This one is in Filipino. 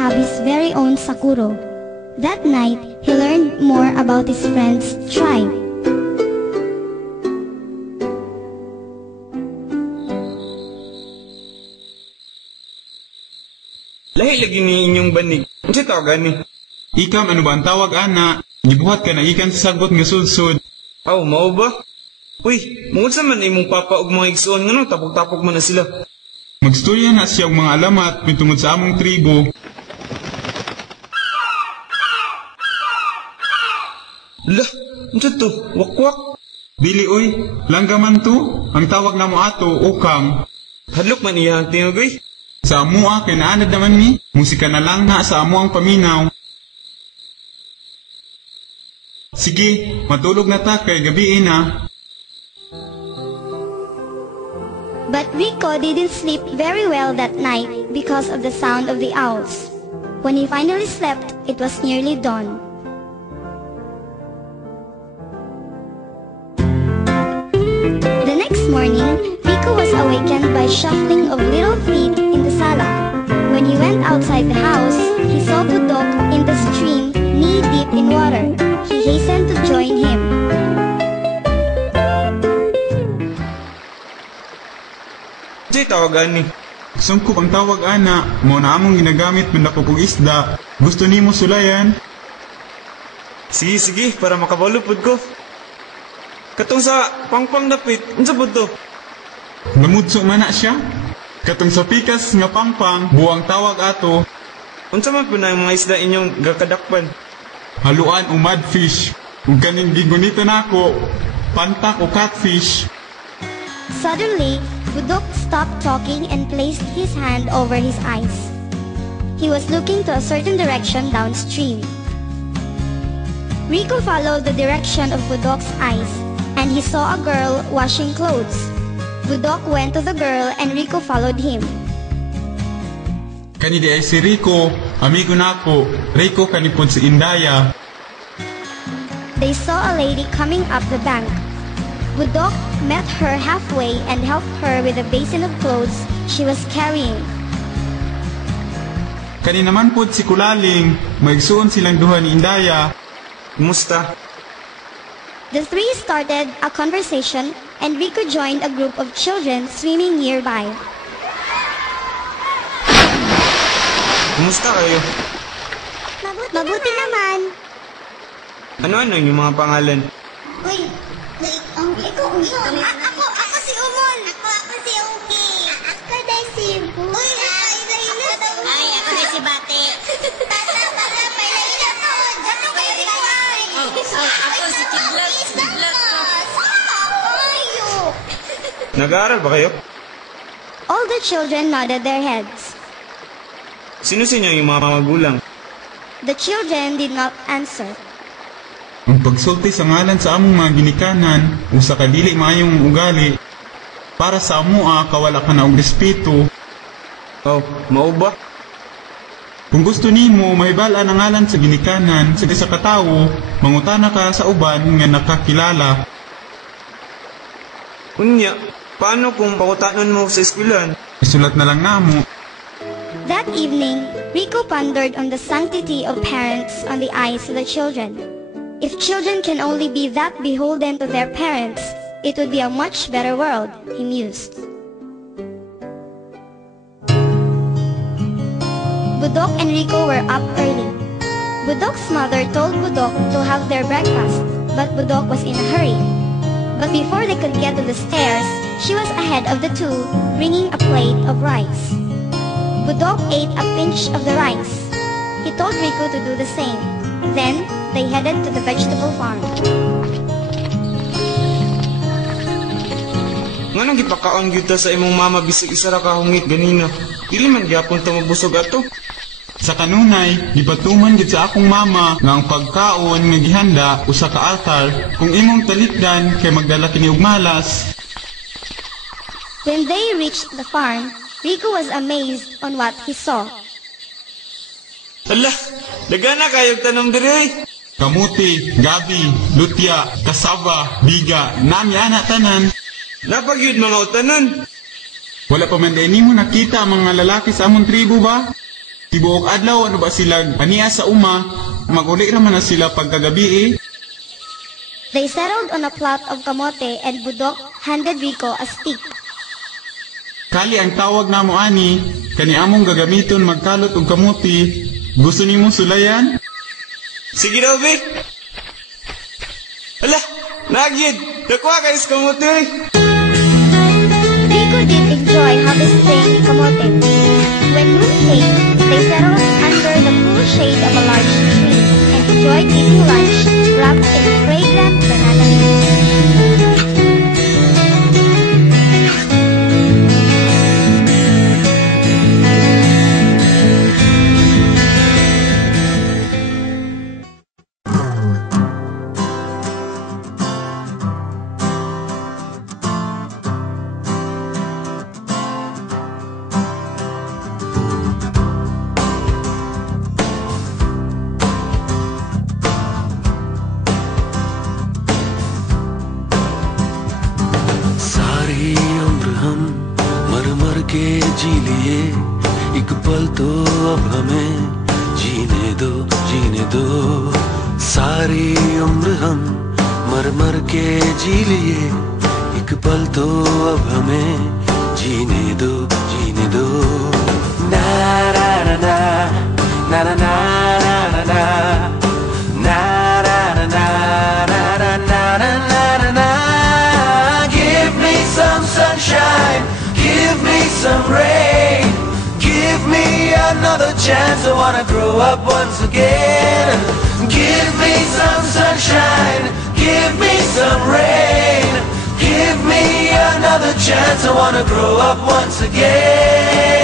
have his very own Sakuro. That night, he learned more about his friend's tribe. Lahi lagi ni inyong banig. Ano siya tawagan ni? Ikam, ano ba ang tawag, ana? Gibuhat ka na ikan sa sagot nga sudsud. Aw, mao ba? Uy, mungod sa man imong papa ug mga igsoon nga no, tapog-tapog man na sila. Magstorya na siya og mga alamat mitungod sa among tribo. Lah, ano to? Wakwak. Dili oy, langgaman to. Ang tawag na mo ato, ukang. Hadlok man iya ang tingog oy. Sa amua, kay naanad naman ni. Musika na lang na sa amuang paminaw. Sige, matulog na ta kay gabi na. But Rico didn't sleep very well that night because of the sound of the owls. When he finally slept, it was nearly dawn. The next morning, Rico was awakened by shuffling of little feet in the sala. When he went outside the house, he saw Budok in the stream, knee-deep in water. He hastened to join him. Diyan tawagan ni. Sungkop ang tawag, ana. Mo na among ginagamit mandako kog isda. Gusto nimo sulayan? Sige, para makabalupod ko. Katong sa pangpang dapit, unsa pud to? Namudso man na siya. Katong sa pikas nga pangpang, buwang tawag ato. Unsa man pud na mga isda inyong gakadakpan? Haluan o mudfish. Ug kaning gigunito nako, pantak o catfish. Suddenly, Budok stopped talking and placed his hand over his eyes. He was looking to a certain direction downstream. Rico followed the direction of Budok's eyes, and he saw a girl washing clothes. Budok went to the girl and Rico followed him. Kani di ay si Rico, amigo nako. Rico kanipod si Indaya. They saw a lady coming up the bank. Budok met her halfway and helped her with a basin of clothes she was carrying. Kani naman pod si Kulaling, maigsuon silang duha ni Indaya. Kumusta? The three started a conversation and Rico joined a group of children swimming nearby. Kumusta kayo? Mabuti naman. Ano-ano yung mga pangalan? Uy, ikaw ako si Umon. Ako si Uki. Ako din si Bu. Uy, ay, ako din si Bate. Bata, may laila po. Ano kayo ikaw? Ako si Kiblat. Nag-aaral ba kayo? All the children nodded their heads. Sino sa inyo yung mga magulang? The children did not answer. Ang pagsulti sa ngalan sa among mga ginikanan, usa ka dili maayong ugali. Para sa amua, kawala ka na og respeto. Oh, mao ba? Kung gusto nimo mahibal-an ang ngalan sa ginikanan sa isa ka tawo, mangutana ka sa uban nga nakakilala. Unya, paano kung pakutanon mo sa eskwelahan? Isulat na lang namo. That evening, Rico pondered on the sanctity of parents on the eyes of the children. If children can only be that beholden to their parents, it would be a much better world, he mused. Budok and Rico were up early. Budok's mother told Budok to have their breakfast, but Budok was in a hurry. But before they could get to the stairs, she was ahead of the two, bringing a plate of rice. Budok ate a pinch of the rice. He told Rico to do the same. Then, they headed to the vegetable farm. Nga nang gipakaon gyud ta sa imong mama bisag isa ra ka hungit ganina. Dili man gyapon ta mabusog ato. Sa kanunay, gipatuman gid sa akong mama nga ang pagkaon nga gihanda usa ka altar kung imong talipdan kay magdala kini og malas. When they reached the farm, Rico was amazed on what he saw. Hala, dagana kayog tanom diri. Kamuti, gabi, lutya, kasaba, biga, nami ana tanan. Napagyud mga utanon. Wala pa man din mo nakita ang mga lalaki sa among tribo ba? Tibuok adlaw ano ba sila aniya sa uma, maguli raman na sila pagkagabi They settled on a plot of kamote and Budok handed Rico a stick. Kali ang tawag namo ani, kani among gagamiton magkalot og kamuti. Gusto nimo sulayan? Sige daw, be. Ala, nagid. Dakwa guys, kamuti. Rico did enjoy harvesting kamote. When noon came, they settled under the cool shade of a large tree and enjoyed eating lunch wrapped in fragrant banana leaves. के जी लिए एक पल तो अब हमें जीने दो सारी उम्र हम मर मर के जी लिए एक पल तो अब हमें जीने दो ना ना ना ना ना ना ना ना ना ना ना ना ना na. Give me some sunshine, give me some rain, give me another chance. I wanna grow up once again. Give me some sunshine, give me some rain, give me another chance. I wanna grow up once again.